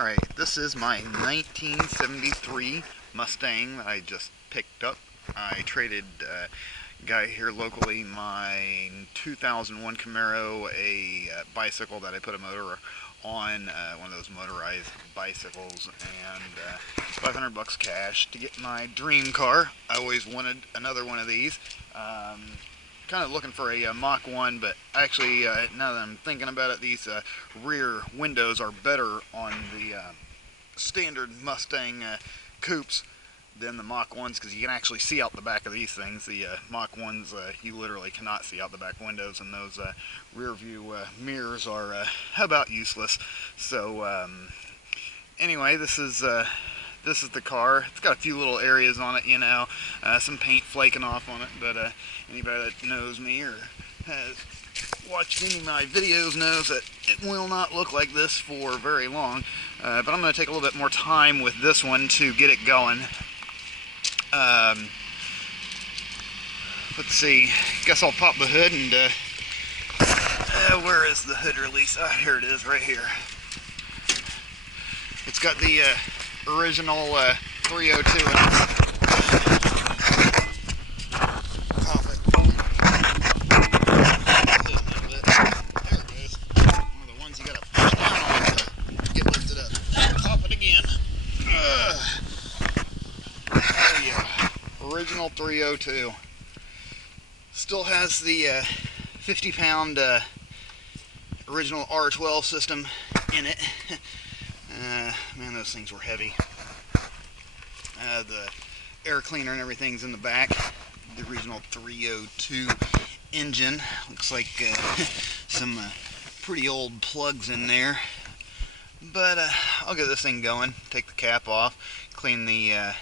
Alright, this is my 1973 Mustang that I just picked up. I traded a guy here locally my 2001 Camaro, a bicycle that I put a motor on, one of those motorized bicycles, and $500 cash to get my dream car. I always wanted another one of these. Kind of looking for a Mach 1, but actually, now that I'm thinking about it, these rear windows are better on the standard Mustang Coupes than the Mach 1s, because you can actually see out the back of these things. The Mach 1s, you literally cannot see out the back windows, and those rear view mirrors are about useless. So anyway, this is the car. It's got a few little areas on it, you know, some paint flaking off on it, but anybody that knows me or has watched any of my videos knows that it will not look like this for very long. But I'm going to take a little bit more time with this one to get it going. Let's see, guess I'll pop the hood and where is the hood release? Ah, here it is, right here. It's got the original 302 in it. Pop it. There it goes. One of the ones you gotta push down on to get lifted up. Pop it again. There you go. Original 302. Still has the 50-pound original R12 system in it. Man, those things were heavy. The air cleaner and everything's in the back. The original 302 engine. Looks like some pretty old plugs in there. But I'll get this thing going. Take the cap off, clean the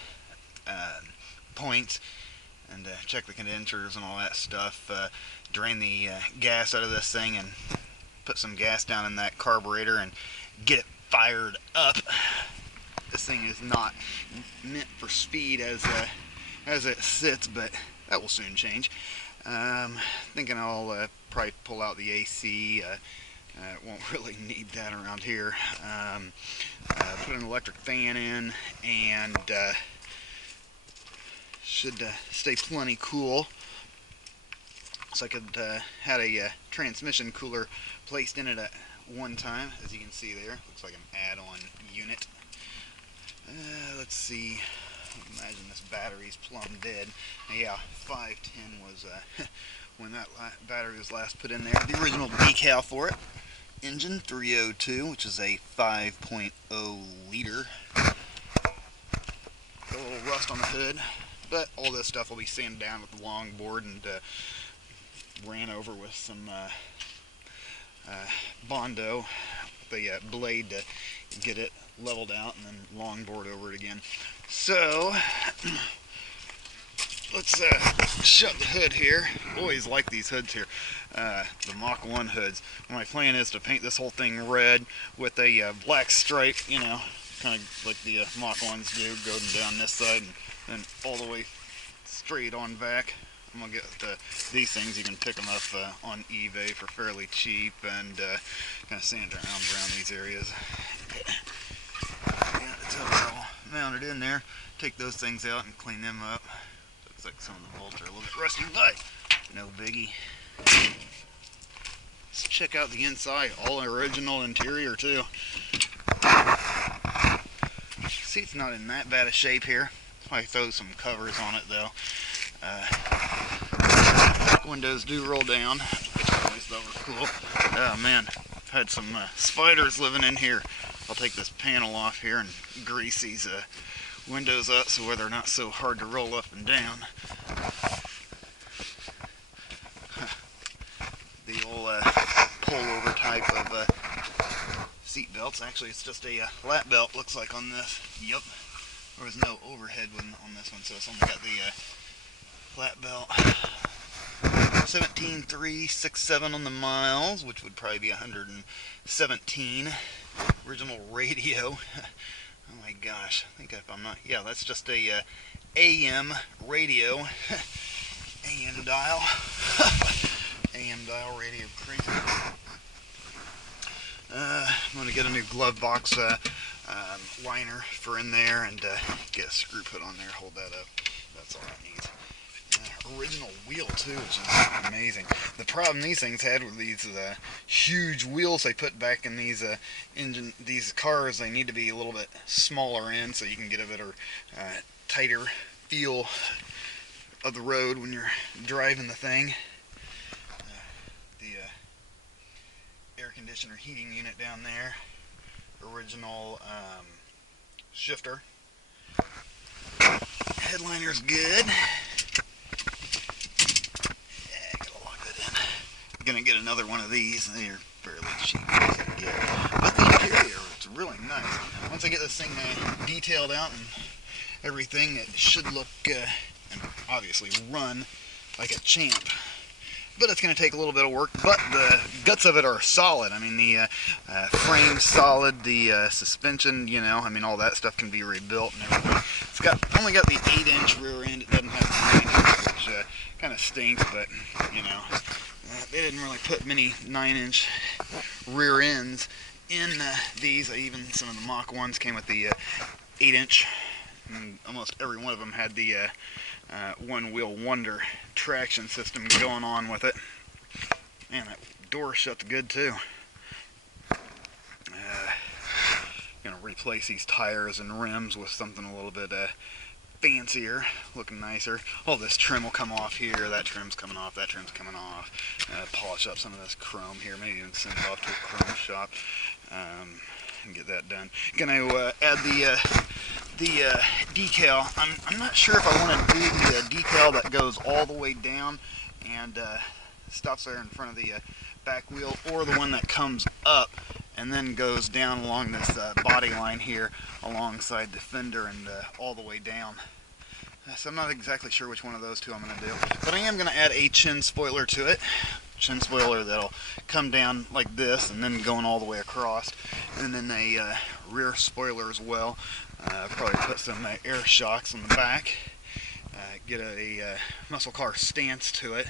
points, and check the condensers and all that stuff. Drain the gas out of this thing and put some gas down in that carburetor and get it fired up. This thing is not meant for speed as it sits, but that will soon change. Thinking I'll probably pull out the AC. Won't really need that around here. Put an electric fan in, and should stay plenty cool. So I could had a transmission cooler placed in it at one time, as you can see there. Looks like an add-on unit. Let's see. Imagine this battery's plumb dead. Yeah, 510 was when that battery was last put in there. The original decal for it. Engine 302, which is a 5.0 liter. Got a little rust on the hood, but all this stuff will be sanded down with the longboard and ran over with some Bondo, the blade to get it leveled out, and then longboard over it again. So let's shut the hood here. Always like these hoods here, the Mach 1 hoods. My plan is to paint this whole thing red with a black stripe, you know, kind of like the Mach 1s do, going down this side and then all the way straight on back. I'm going to get these things. You can pick them up on eBay for fairly cheap, and kind of sand around these areas. Yeah, it's all mounted in there. Take those things out and clean them up. Looks like some of the bolts are a little bit rusty, but no biggie. Let's check out the inside. All original interior too. Seat's not in that bad a shape here. Might throw some covers on it though. Windows do roll down, which I always thought were cool. Oh man, I've had some spiders living in here. I'll take this panel off here and grease these windows up so where they're not so hard to roll up and down. The old pull-over type of seat belts. Actually, it's just a flat belt, looks like, on this. Yep. There was no overhead on this one, so it's only got the flat belt. 17,367 on the miles, which would probably be 117. Original radio. Oh my gosh, I think if I'm not, yeah, that's just a AM radio. AM dial. AM dial radio, crazy. I'm going to get a new glove box liner for in there, and get a screw put on there, hold that up. That's all it needs. Original wheel too, which is amazing. The problem these things had with these huge wheels they put back in these these cars, they need to be a little bit smaller in so you can get a better tighter feel of the road when you're driving the thing. The air conditioner heating unit down there, original shifter. Headliner's good. Gonna get another one of these. They're fairly cheap as I can get. But the interior is really nice. Once I get this thing detailed out and everything, it should look and obviously run like a champ. But it's going to take a little bit of work. But the guts of it are solid. I mean, the frame's solid. The suspension, you know, I mean, all that stuff can be rebuilt and everything. It's only got the 8-inch rear end. It doesn't have the 9-inch, which kind of stinks. But you know. They didn't really put many 9-inch rear ends in these. Even some of the Mach 1s came with the 8-inch. And almost every one of them had the one-wheel wonder traction system going on with it. Man, that door shuts good too. Gonna replace these tires and rims with something a little bit fancier, looking nicer. All this trim will come off here, that trim's coming off, that trim's coming off. Polish up some of this chrome here, maybe even send it off to a chrome shop and get that done. Gonna add the decal. I'm not sure if I want to do the decal that goes all the way down and stops there in front of the back wheel, or the one that comes up and then goes down along this body line here alongside the fender and all the way down. So I'm not exactly sure which one of those two I'm going to do. But I am going to add a chin spoiler to it. Chin spoiler that'll come down like this and then going all the way across. And then a rear spoiler as well. Probably put some air shocks on the back. Get a muscle car stance to it.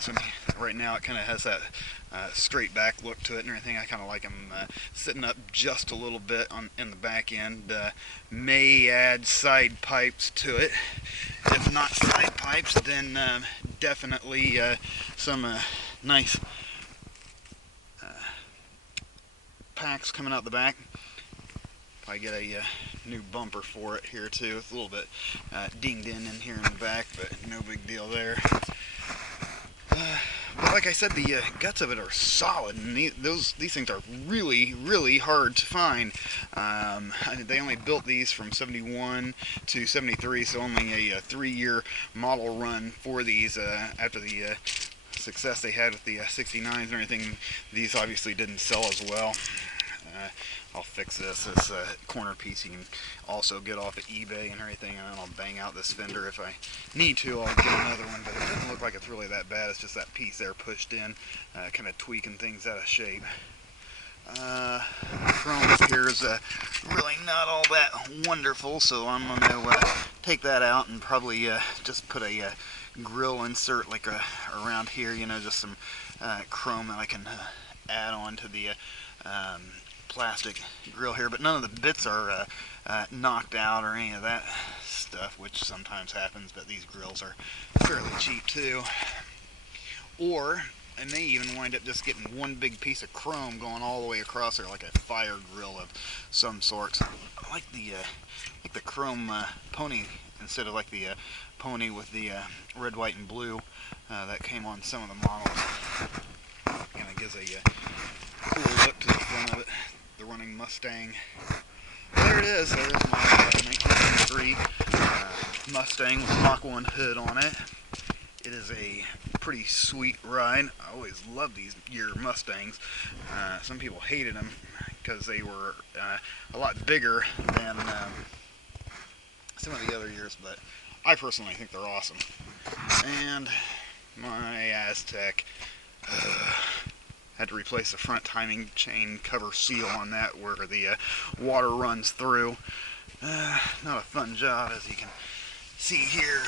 So right now it kind of has that straight back look to it and everything. I kind of like them sitting up just a little bit in the back end. May add side pipes to it. If not side pipes, then definitely some nice packs coming out the back. I get a new bumper for it here too. It's a little bit dinged in here in the back, but no big deal there. But like I said, the guts of it are solid, and these things are really, really hard to find. They only built these from 71 to 73, so only a 3-year model run for these after the success they had with the 69s and everything. These obviously didn't sell as well. I'll fix this corner piece you can also get off of eBay and everything, and then I'll bang out this fender if I need to. I'll get another one, but it doesn't look like it's really that bad. It's just that piece there pushed in, kind of tweaking things out of shape. Chrome up here is really not all that wonderful, so I'm going to take that out and probably just put a grill insert like around here, you know, just some chrome that I can add on to the plastic grill here, but none of the bits are knocked out or any of that stuff, which sometimes happens, but these grills are fairly cheap too. Or I may even wind up just getting one big piece of chrome going all the way across there, like a fire grill of some sorts. I like the chrome pony instead of like the pony with the red, white, and blue that came on some of the models. Kind of gives a cool look to the front of it. The running Mustang. There it is. There's my 1973 Mustang with Mach 1 hood on it. It is a pretty sweet ride. I always love these year Mustangs. Some people hated them because they were a lot bigger than some of the other years, but I personally think they're awesome. And my Aztec. Had to replace the front timing chain cover seal on that where the water runs through. Not a fun job, as you can see here,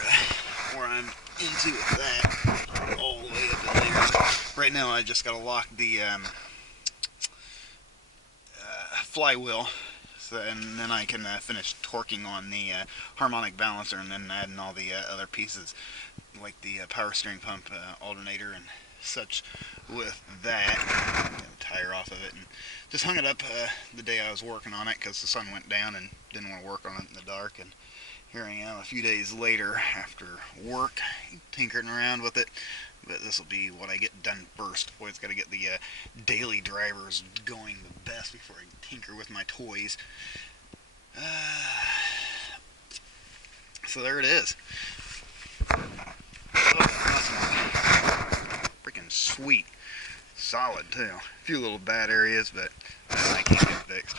where I'm into with that all the way up in there. Right now I just got to lock the flywheel So, and then I can finish torquing on the harmonic balancer, and then adding all the other pieces like the power steering pump, alternator, and such with that. Get the tire off of it, and just hung it up the day I was working on it because the sun went down and didn't want to work on it in the dark. And here I am a few days later after work, tinkering around with it. But this will be what I get done first. Always got to get the daily drivers going the best before I tinker with my toys. So there it is. Freaking sweet. Solid too. A few little bad areas, but I can't get fixed.